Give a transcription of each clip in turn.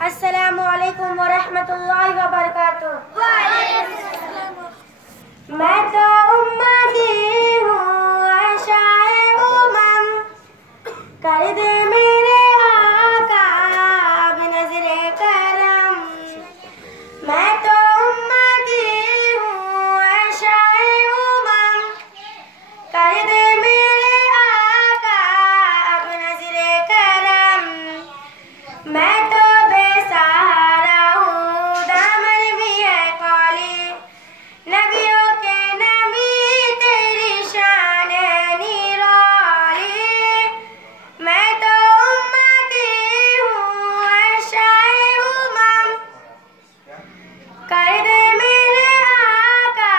अस्सलामुअलैकुम वरहमतुल्लाहि वबरकातुहू। मैं तो उम्मती हूँ आशाए उमम, कर दे मेरे आका बिनज़रे करम। मैं तो उम्मती हूँ आशाए उमम, कर दे मेरे आका बिनज़रे करम। मैं तो बेसहारा हूँ, दामन भी है खाली, नबियों के नबी तेरी शान है निराली। मैं तो उम्मती हूँ आशाए उमम, कर दे मेरे आका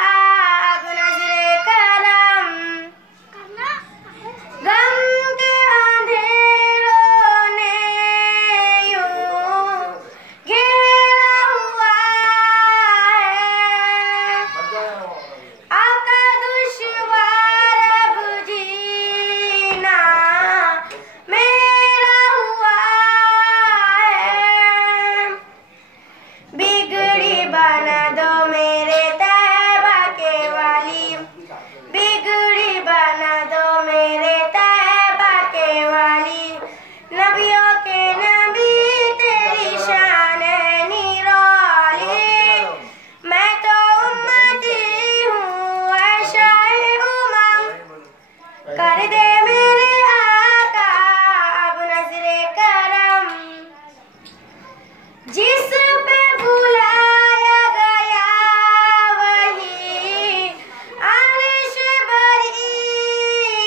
अब नज़रे करम। गम के अंधेरों ने यूं घेरा हुआ है, आका दुश्वार अब जीना मेरा हुआ है। बिगड़ी बना दो मेरे तैबा के वाली, बिगड़ी बना दो मेरे तैबा के वाली, नबियों के नबी तेरी शान है निराली। मैं तो उम्मती हूँ आशाए उमम, कर दे मेरे आका अब नज़रे करम। जिस पे बुलाया गया वही अर्श बरी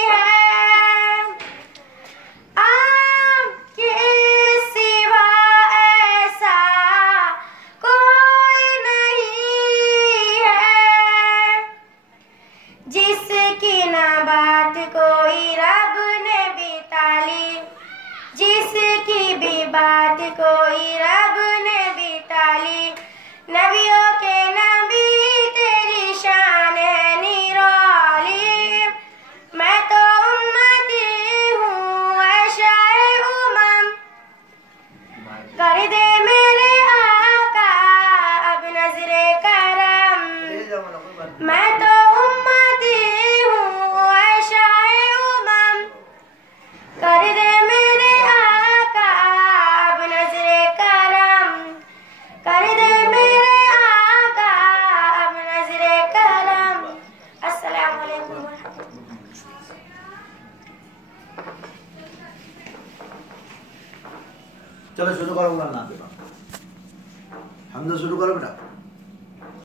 है, आपके सिवा ऐसा कोई नहीं है। जिसकी ना बात कोई रब ने भी टाली, जिसकी भी बात कोई रब ने भी टाली, नबियों के नबी तेरी शान है निराली। मैं तो उम्मती हूँ आशाए उमम, कर दे मेरे आका अब नज़रे करम। मैं तो उम्मती हूँ आशाए उमम, कर दे मेरे आका अब नज़रे करम। कर दे मेरे आका अब नज़रे करम। अस्सलामु अलैकुम वरहमतुल्लाह। चलो शुरू करो ना बेटा, हमने शुरू करो बेटा।